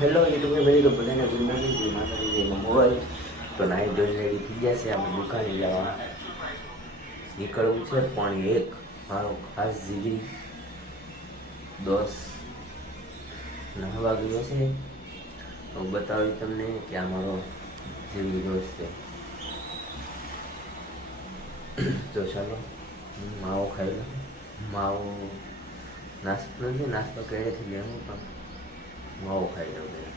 Hello YouTube બધી તો બધાને ગુડ મોર્નિંગ જય માતાજી મોબાઈલ તો નાઈ ધોઈને રેડી થઈ ગયા છે. આપણે દુકાને જવા નીકળવું છે, પણ એક મારો ખાસ જીગરી દોસ્ત નહવા ગયો છે. હું બતાવી તમને કે આ મારો જીગરી દોસ્ત છે. તો ચાલો માવો ખાઈ લઉં. માવો નાસ્તો નથી, નાસ્તો કરેથી લેવું પણ. માવો ખાઈ પહેલા.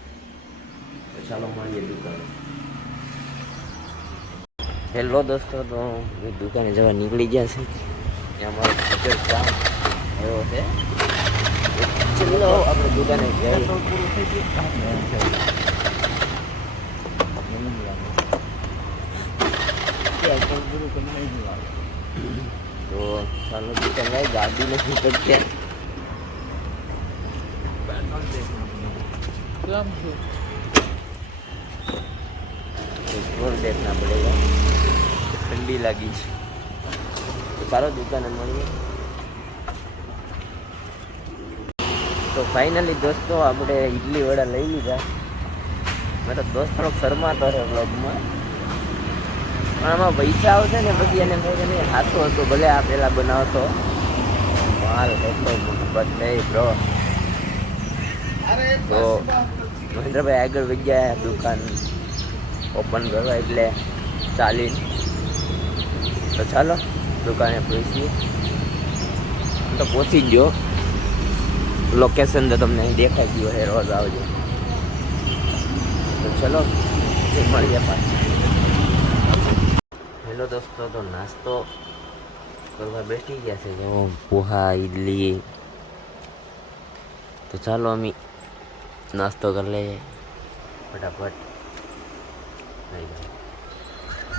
તો ચાલો મળીએ દુકાને. હેલો દોસ્તો તો દુકાને જવા નીકળી ગયા છે. ત્યાં મારો ટીચર કામ એવો છે. ચલો આપણે દુકાને જઈએ. તો ચાલો દુકાન ગાડી નથી પડતી. કેમ છો ઘર ઠંડી લાગી છે સારો દુકાન મળીએ તો ફાઇનલી દોસ્તો આપણે ઇડલી વડા લઈ લીધા. મારો દોસ્ત થોડોક શરમાતો હશે બ્લોગમાં પણ આમાં પૈસા આવશે ને પછી એને મેં હાથો હતો, ભલે આ પહેલાં બનાવતો. માલ હતો નહીં, બ્રો. તો મહેન્દ્રભાઈ આગળ વહી ગયા દુકાન ઓપન કરવા એટલે ચાલી તો ચાલો દુકાને પહોંચીએ તો પહોંચી ગયો. લોકેશન તો તમને અહીં દેખાઈ ગયો હે, રોજ આવજો. તો ચલો મળીએ પાછા. હેલો દોસ્તો, તો નાસ્તો કરવા બેઠી ગયા છે. તો પોહા, ઈડલી. તો ચાલો અમે નાસ્તો કરી લઈએ. ફટાફટ.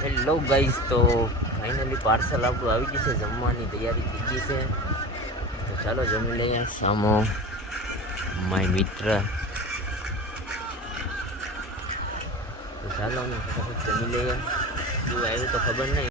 હેલો ગાઈઝ તો ફાઇનલી પાર્સલ આપણું આવી ગયું છે. જમવાની તૈયારી થઈ ગઈ છે. તો ચાલો જમી લઈએ. સામો માય મિત્ર. તો ચાલો અમે ફટાફટ જમી લઈએ. શું આવ્યું તો ખબર નહીં.